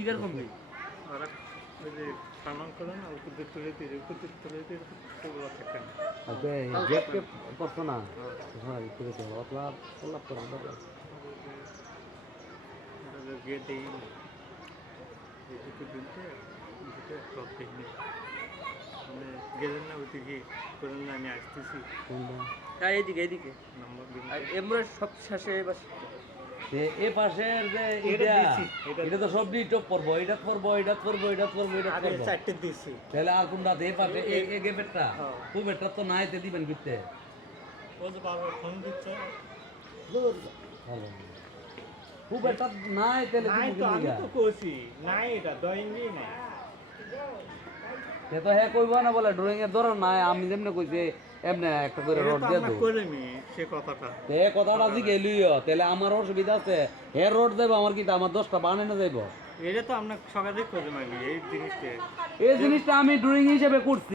কিকার কমবে ওরা ওই যে সামান করে না উপর দিয়ে তুলে দিয়ে ওগুলো থাকে না। আজকে গেটকে করছো না হ্যাঁ করে তো অতলা অল্লাপ করে আমরা গিয়ে দেই দিতে টপ টেকনিক মানে গেলেন না ওইদিকে করেন না আমি আসতেছি কোনটা হ্যাঁ এইদিকে এইদিকে নম্বর দিন আর এমরা সব শেষে এবার এ পাশের যে এটা এটা দিছি, এটা তো সব টপ করবো এটা করবো এটা করবো এটা করবো এটা আগে করবো 4টে দিছি তাহলে আর কোনটা এ পাশে এ গেপেরটা হ্যাঁ। খুব এটা তো নাই তে দিবেন করতে ও যে বারবার ফোন দিচ্ছে ভালো খুব এটা নাই তাহলে নাই তুমি তো আমি কিনিগা তো কইছি নাই এটা দইনি নাই সে তো হ্যাঁ কইবো না বলে ড্রয়িং এর ধরো নাই আমি যেমনে কইছে এমনি একটা করে এটা রড তো দিয়ে আমরা দাও করিনি সে কথাটা তে কথাটা জি গেলিও তাহলে আমার অসুবিধা আছে হে রড দেব আমার কি আমার 10টা বানাই না যাইব এটা তো আমরা সকালে করে মানি এই জিনিসটা এই জিনিসটা আমি ড্রয়িং হিসেবে করছি